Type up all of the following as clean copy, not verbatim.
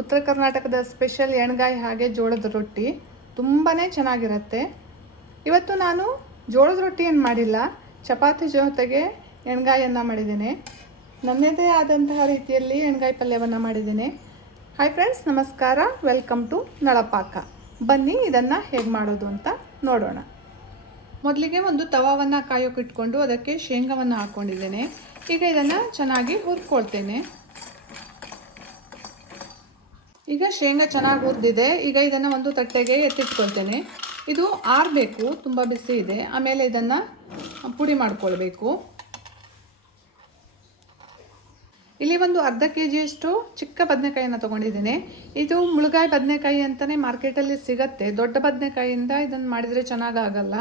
ಉತ್ತರ ಕರ್ನಾಟಕದ ಸ್ಪೆಷಲ್ ಎಣ್ಗಾಯಿ ಹಾಗೆ ಜೋಳದ ರೊಟ್ಟಿ ತುಂಬಾ ಚೆನ್ನಾಗಿರುತ್ತೆ. ಇವತ್ತು ನಾನು ಜೋಳದ ರೊಟ್ಟಿಯನ್ನು ಮಾಡಿಲ್ಲ, ಚಪಾತಿ ಜೊತೆಗೆ ಎಣ್ಗಾಯನ್ನು ಮಾಡಿದ್ದೇನೆ. ನನ್ನದೇ ಆದಂತಹ ರೀತಿಯಲ್ಲಿ ಎಣ್ಗಾಯಿ ಪಲ್ಯವನ್ನು ಮಾಡಿದ್ದೇನೆ. ಹಾಯ್ ಫ್ರೆಂಡ್ಸ್, ನಮಸ್ಕಾರ, ವೆಲ್ಕಮ್ ಟು ನಳಪಾಕ. ಬನ್ನಿ ಇದನ್ನು ಹೇಗೆ ಮಾಡೋದು ಅಂತ ನೋಡೋಣ. ಮೊದಲಿಗೆ ಒಂದು ತವಾವನ್ನು ಕಾಯೋಕೆ ಇಟ್ಕೊಂಡು ಅದಕ್ಕೆ ಶೇಂಗಾವನ್ನು ಹಾಕ್ಕೊಂಡಿದ್ದೇನೆ. ಈಗ ಇದನ್ನು ಚೆನ್ನಾಗಿ ಹುರ್ಕೊಳ್ತೇನೆ. ಈಗ ಶೇಂಗಾ ಚೆನ್ನಾಗಿ ಹುರಿದಿದೆ. ಈಗ ಇದನ್ನು ಒಂದು ತಟ್ಟೆಗೆ ಎತ್ತಿಟ್ಕೊಳ್ತೇನೆ. ಇದು ಆರಬೇಕು, ತುಂಬ ಬಿಸಿ ಇದೆ. ಆಮೇಲೆ ಇದನ್ನು ಪುಡಿ ಮಾಡ್ಕೊಳ್ಬೇಕು. ಇಲ್ಲಿ ಒಂದು ಅರ್ಧ ಕೆಜಿಯಷ್ಟು ಚಿಕ್ಕ ಬದನೆಕಾಯಿಯನ್ನು ತೊಗೊಂಡಿದ್ದೇನೆ. ಇದು ಮುಳುಗಾಯಿ ಬದನೆಕಾಯಿ ಅಂತಲೇ ಮಾರ್ಕೆಟಲ್ಲಿ ಸಿಗತ್ತೆ. ದೊಡ್ಡ ಬದನೆಕಾಯಿಯಿಂದ ಇದನ್ನು ಮಾಡಿದರೆ ಚೆನ್ನಾಗಾಗಲ್ಲ,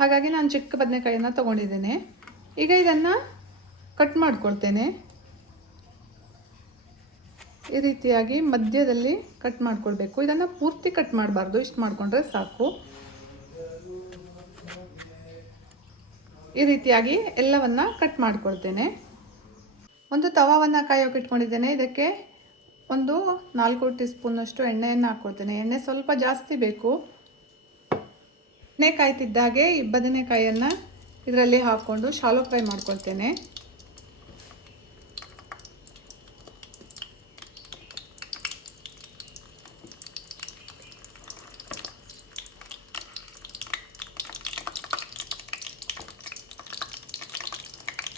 ಹಾಗಾಗಿ ನಾನು ಚಿಕ್ಕ ಬದನೆಕಾಯಿಯನ್ನು ತೊಗೊಂಡಿದ್ದೇನೆ. ಈಗ ಇದನ್ನು ಕಟ್ ಮಾಡ್ಕೊಳ್ತೇನೆ. ಈ ರೀತಿಯಾಗಿ ಮಧ್ಯದಲ್ಲಿ ಕಟ್ ಮಾಡ್ಕೊಳ್ಬೇಕು. ಇದನ್ನು ಪೂರ್ತಿ ಕಟ್ ಮಾಡಬಾರ್ದು, ಇಷ್ಟು ಮಾಡಿಕೊಂಡ್ರೆ ಸಾಕು. ಈ ರೀತಿಯಾಗಿ ಎಲ್ಲವನ್ನ ಕಟ್ ಮಾಡ್ಕೊಳ್ತೇನೆ. ಒಂದು ತವಾವನ್ನು ಕಾಯೋಕೆ ಇಟ್ಕೊಂಡಿದ್ದೇನೆ. ಇದಕ್ಕೆ ಒಂದು 4 ಟೀ ಸ್ಪೂನಷ್ಟು ಎಣ್ಣೆಯನ್ನು ಹಾಕ್ಕೊಳ್ತೇನೆ. ಎಣ್ಣೆ ಸ್ವಲ್ಪ ಜಾಸ್ತಿ ಬೇಕು. ಎಣ್ಣೆ ಕಾಯ್ತಿದ್ದಾಗೆ ಈ ಬದನೆಕಾಯಿಯನ್ನು ಇದರಲ್ಲಿ ಹಾಕ್ಕೊಂಡು ಶಾಲೋ ಫ್ರೈ ಮಾಡ್ಕೊಳ್ತೇನೆ.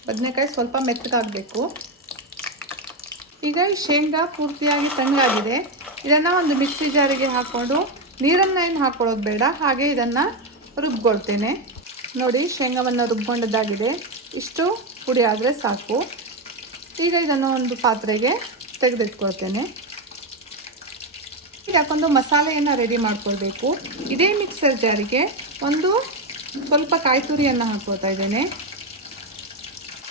ಬದನೆಕಾಯಿ ಸ್ವಲ್ಪ ಮೆತ್ತಗಾಗಬೇಕು. ಈಗ ಶೇಂಗಾ ಪೂರ್ತಿಯಾಗಿ ತಣ್ಣಗಾಗಿದೆ. ಇದನ್ನು ಒಂದು ಮಿಕ್ಸಿ ಜಾರಿಗೆ ಹಾಕ್ಕೊಂಡು, ನೀರನ್ನು ಏನು ಹಾಕ್ಕೊಳ್ಳೋದು ಬೇಡ, ಹಾಗೆ ಇದನ್ನು ರುಬ್ಕೊಳ್ತೇನೆ. ನೋಡಿ, ಶೇಂಗಾವನ್ನು ರುಬ್ಕೊಂಡದ್ದಾಗಿದೆ. ಇಷ್ಟು ಪುಡಿ ಆದರೆ ಸಾಕು. ಈಗ ಇದನ್ನು ಒಂದು ಪಾತ್ರೆಗೆ ತೆಗೆದಿಟ್ಕೊಳ್ತೇನೆ. ಈಗ ಒಂದು ಮಸಾಲೆಯನ್ನು ರೆಡಿ ಮಾಡ್ಕೊಳ್ಬೇಕು. ಇದೇ ಮಿಕ್ಸರ್ ಜಾರಿಗೆ ಒಂದು ಸ್ವಲ್ಪ ಕಾಯಿ ತುರಿಯನ್ನು ಹಾಕ್ಕೊಳ್ತಾ ಇದ್ದೇನೆ.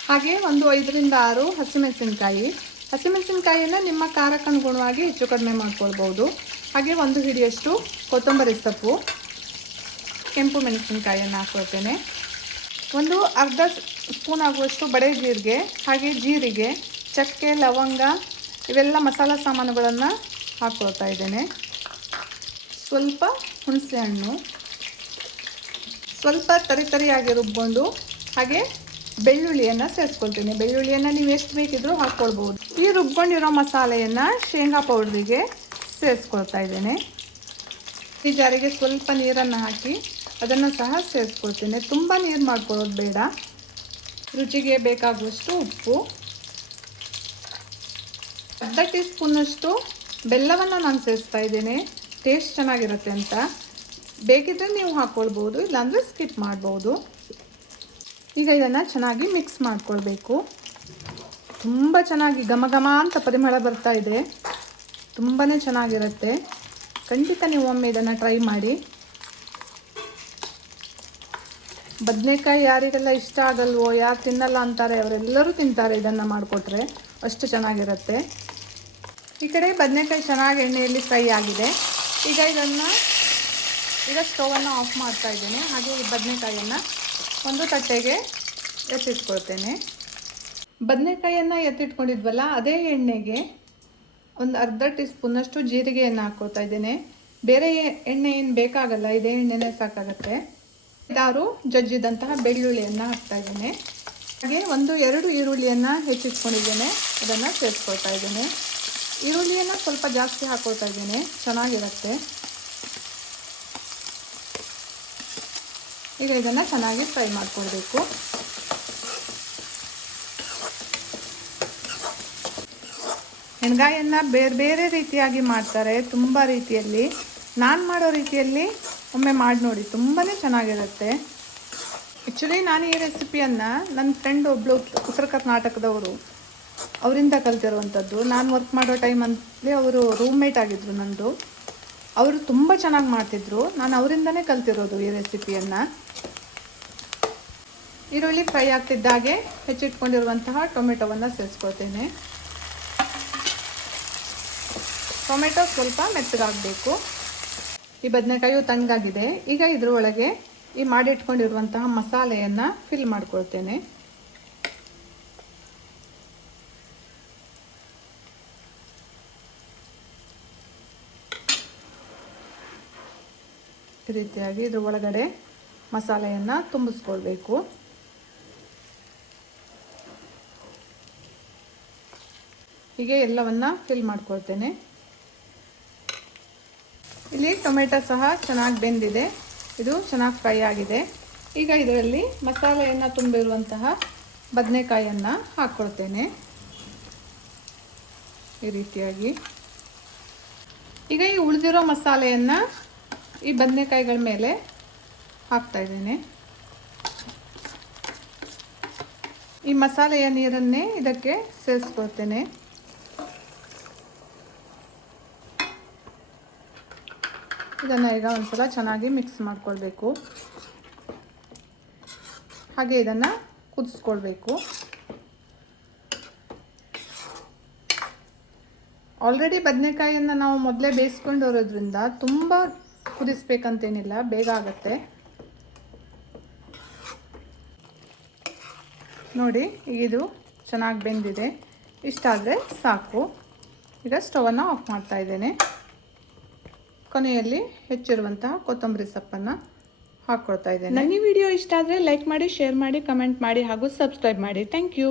ಹಾಗೆ ಒಂದು 5 ರಿಂದ 6 ಹಸಿಮೆಣಸಿನಕಾಯಿ. ಹಸಿಮೆಣಸಿನಕಾಯಿಯನ್ನು ನಿಮ್ಮ ಖಾರಕ್ಕೆ ಅನುಗುಣವಾಗಿ ಹೆಚ್ಚು ಕಡಿಮೆ ಮಾಡ್ಕೊಳ್ಬೋದು. ಹಾಗೆ 1 ಹಿಡಿಯಷ್ಟು ಕೊತ್ತಂಬರಿ ಸೊಪ್ಪು, ಕೆಂಪು ಮೆಣಸಿನಕಾಯಿಯನ್ನು ಹಾಕ್ಕೊಳ್ತೇನೆ. ಒಂದು ಅರ್ಧ ಸ್ಪೂನ್ ಆಗುವಷ್ಟು ಬಡೆ ಜೀರಿಗೆ, ಹಾಗೆ ಜೀರಿಗೆ, ಚಕ್ಕೆ, ಲವಂಗ ಇವೆಲ್ಲ ಮಸಾಲ ಸಾಮಾನುಗಳನ್ನು ಹಾಕ್ಕೊಳ್ತಾ ಇದ್ದೇನೆ. ಸ್ವಲ್ಪ ಹುಣಸೆ ಹಣ್ಣು, ಸ್ವಲ್ಪ ತರಿಯಾಗಿ ರುಬ್ಕೊಂಡು, ಹಾಗೆ ಬೆಳ್ಳುಳ್ಳಿಯನ್ನು ಸೇರಿಸ್ಕೊಳ್ತೀನಿ. ಬೆಳ್ಳುಳ್ಳಿಯನ್ನು ನೀವು ಎಷ್ಟು ಬೇಕಿದ್ರೂ ಹಾಕ್ಕೊಳ್ಬೋದು. ಈ ರುಬ್ಕೊಂಡಿರೋ ಮಸಾಲೆಯನ್ನು ಶೇಂಗಾ ಪೌಡ್ರಿಗೆ ಸೇರಿಸ್ಕೊಳ್ತಾ ಇದ್ದೇನೆ. ಈ ಜಾರಿಗೆ ಸ್ವಲ್ಪ ನೀರನ್ನು ಹಾಕಿ ಅದನ್ನು ಸಹ ಸೇರಿಸ್ಕೊಳ್ತೇನೆ. ತುಂಬ ನೀರು ಮಾಡ್ಕೊಳ್ಳೋದು ಬೇಡ. ರುಚಿಗೆ ಬೇಕಾಗುವಷ್ಟು ಉಪ್ಪು, ಅರ್ಧ ಟೀ ಸ್ಪೂನಷ್ಟು ಬೆಲ್ಲವನ್ನು ನಾನು ಸೇರಿಸ್ತಾ ಇದ್ದೇನೆ. ಟೇಸ್ಟ್ ಚೆನ್ನಾಗಿರುತ್ತೆ ಅಂತ. ಬೇಕಿದ್ದರೆ ನೀವು ಹಾಕ್ಕೊಳ್ಬೋದು, ಇಲ್ಲಾಂದರೆ ಸ್ಕಿಪ್ ಮಾಡ್ಬೋದು. ಈಗ ಇದನ್ನು ಚೆನ್ನಾಗಿ ಮಿಕ್ಸ್ ಮಾಡ್ಕೊಳ್ಬೇಕು. ತುಂಬ ಚೆನ್ನಾಗಿ ಘಮ ಘಮ ಅಂತ ಪರಿಮಳ ಬರ್ತಾ ಇದೆ. ತುಂಬಾ ಚೆನ್ನಾಗಿರುತ್ತೆ. ಖಂಡಿತ ನೀವು ಒಮ್ಮೆ ಇದನ್ನು ಟ್ರೈ ಮಾಡಿ. ಬದನೆಕಾಯಿ ಯಾರಿಗೆಲ್ಲ ಇಷ್ಟ ಆಗಲ್ವೋ, ಯಾರು ತಿನ್ನಲ್ಲ ಅಂತಾರೆ, ಅವರೆಲ್ಲರೂ ತಿಂತಾರೆ ಇದನ್ನು ಮಾಡಿಕೊಟ್ರೆ. ಅಷ್ಟು ಚೆನ್ನಾಗಿರುತ್ತೆ. ಈ ಕಡೆ ಬದನೆಕಾಯಿ ಚೆನ್ನಾಗಿ ಎಣ್ಣೆಯಲ್ಲಿ ಫ್ರೈ ಆಗಿದೆ. ಈಗ ಸ್ಟವನ್ನು ಆಫ್ ಮಾಡ್ತಾ ಇದ್ದೇನೆ. ಹಾಗೆ ಈ ಬದನೆಕಾಯಿಯನ್ನು ಒಂದು ತಟ್ಟೆಗೆ ಎತ್ತಿಟ್ಕೊಳ್ತೇನೆ. ಬದನೆಕಾಯಿಯನ್ನು ಎತ್ತಿಟ್ಕೊಂಡಿದ್ವಲ್ಲ, ಅದೇ ಎಣ್ಣೆಗೆ ಒಂದು ಅರ್ಧ ಟೀ ಸ್ಪೂನಷ್ಟು ಜೀರಿಗೆಯನ್ನು ಹಾಕ್ಕೊಳ್ತಾ ಇದ್ದೇನೆ. ಬೇರೆ ಎಣ್ಣೆ ಏನು ಬೇಕಾಗಲ್ಲ, ಇದೇ ಎಣ್ಣೆನೇ ಸಾಕಾಗುತ್ತೆ. 6 ಜಜ್ಜಿದಂತಹ ಬೆಳ್ಳುಳ್ಳಿಯನ್ನು ಹಾಕ್ತಾ ಇದ್ದೇನೆ. ಹಾಗೆ 1-2 ಈರುಳ್ಳಿಯನ್ನು ಹೆಚ್ಚಿಟ್ಕೊಂಡಿದ್ದೇನೆ, ಅದನ್ನು ಸೇರಿಸ್ಕೊಳ್ತಾ ಇದ್ದೇನೆ. ಈರುಳ್ಳಿಯನ್ನು ಸ್ವಲ್ಪ ಜಾಸ್ತಿ ಹಾಕ್ಕೊಳ್ತಾ ಇದ್ದೇನೆ, ಚೆನ್ನಾಗಿರುತ್ತೆ. ಈಗ ಇದನ್ನು ಚೆನ್ನಾಗಿ ಫ್ರೈ ಮಾಡ್ಕೊಳ್ಬೇಕು. ಎಣ್ಗಾಯನ್ನು ಬೇರೆ ಬೇರೆ ರೀತಿಯಾಗಿ ಮಾಡ್ತಾರೆ, ತುಂಬ ರೀತಿಯಲ್ಲಿ. ನಾನು ಮಾಡೋ ರೀತಿಯಲ್ಲಿ ಒಮ್ಮೆ ಮಾಡಿ ನೋಡಿ, ತುಂಬಾ ಚೆನ್ನಾಗಿರುತ್ತೆ. ಆ್ಯಕ್ಚುಲಿ ನಾನು ಈ ರೆಸಿಪಿಯನ್ನು ನನ್ನ ಫ್ರೆಂಡ್ ಒಬ್ಬಳು ಉತ್ತರ ಕರ್ನಾಟಕದವರು, ಅವರಿಂದ ಕಲ್ತಿರುವಂಥದ್ದು. ನಾನು ವರ್ಕ್ ಮಾಡೋ ಟೈಮಲ್ಲಿ ಅವರು ರೂಮ್ಮೇಟ್ ಆಗಿದ್ದರು ನನ್ನದು. ಅವರು ತುಂಬ ಚೆನ್ನಾಗಿ ಮಾಡ್ತಿದ್ರು. ನಾನು ಅವರಿಂದನೇ ಕಲ್ತಿರೋದು ಈ ರೆಸಿಪಿಯನ್ನು. ಈರುಳ್ಳಿ ಫ್ರೈ ಆಗ್ತಿದ್ದಾಗೆ ಹೆಚ್ಚಿಟ್ಕೊಂಡಿರುವಂತಹ ಟೊಮೆಟೊವನ್ನು ಸೇರಿಸ್ಕೊಳ್ತೇನೆ. ಟೊಮೆಟೊ ಸ್ವಲ್ಪ ಮೆತ್ತಗಾಗಬೇಕು. ಈ ಬದನೆಕಾಯಿ ತಣ್ಣಗಾಗಿದೆ. ಈಗ ಇದರೊಳಗೆ ಈ ಮಾಡಿಟ್ಕೊಂಡಿರುವಂತಹ ಮಸಾಲೆಯನ್ನು ಫಿಲ್ ಮಾಡ್ಕೊಳ್ತೇನೆ. ಈ ರೀತಿಯಾಗಿ ಇದ್ರ ಒಳಗಡೆ ಮಸಾಲೆಯನ್ನು ತುಂಬಿಸ್ಕೊಳ್ಬೇಕು. ಹೀಗೆ ಎಲ್ಲವನ್ನ ಫಿಲ್ ಮಾಡ್ಕೊಳ್ತೇನೆ. ಇಲ್ಲಿ ಟೊಮೆಟೊ ಸಹ ಚೆನ್ನಾಗಿ ಬೆಂದಿದೆ, ಇದು ಚೆನ್ನಾಗಿ ಫ್ರೈ ಆಗಿದೆ. ಈಗ ಇದರಲ್ಲಿ ಮಸಾಲೆಯನ್ನು ತುಂಬಿರುವಂತಹ ಬದನೆಕಾಯನ್ನು ಹಾಕ್ಕೊಳ್ತೇನೆ ಈ ರೀತಿಯಾಗಿ. ಈಗ ಈ ಉಳಿದಿರೋ ಮಸಾಲೆಯನ್ನು ಈ ಬದನೆಕಾಯಿಗಳ ಮೇಲೆ ಹಾಕ್ತಾ ಇದ್ದೇನೆ. ಈ ಮಸಾಲೆಯ ನೀರನ್ನೇ ಇದಕ್ಕೆ ಸೇರಿಸ್ಕೊಳ್ತೇನೆ. ಇದನ್ನು ಈಗ ಒಂದ್ಸಲ ಚೆನ್ನಾಗಿ ಮಿಕ್ಸ್ ಮಾಡ್ಕೊಳ್ಬೇಕು. ಹಾಗೆ ಇದನ್ನು ಕುದಿಸ್ಕೊಳ್ಬೇಕು. ಆಲ್ರೆಡಿ ಬದನೆಕಾಯಿಯನ್ನು ನಾವು ಮೊದಲೇ ಬೇಯಿಸ್ಕೊಂಡಿರೋದ್ರಿಂದ ತುಂಬ ಕುದಿಸ್ಬೇಕಂತೇನಿಲ್ಲ, ಬೇಗ ಆಗುತ್ತೆ. ನೋಡಿ ಇದು ಚೆನ್ನಾಗಿ ಬೆಂದಿದೆ. ಇಷ್ಟಾದರೆ ಸಾಕು. ಈಗ ಸ್ಟವನ್ನು ಆಫ್ ಮಾಡ್ತಾ ಇದ್ದೇನೆ. ಕೊನೆಯಲ್ಲಿ ಹೆಚ್ಚಿರುವಂತಹ ಕೊತ್ತಂಬರಿ ಸೊಪ್ಪನ್ನು ಹಾಕ್ಕೊಳ್ತಾ ಇದ್ದೇನೆ. ನನಗೆ ಈ ವಿಡಿಯೋ ಇಷ್ಟ ಆದರೆ ಲೈಕ್ ಮಾಡಿ, ಶೇರ್ ಮಾಡಿ, ಕಮೆಂಟ್ ಮಾಡಿ ಹಾಗೂ ಸಬ್ಸ್ಕ್ರೈಬ್ ಮಾಡಿ. Thank you.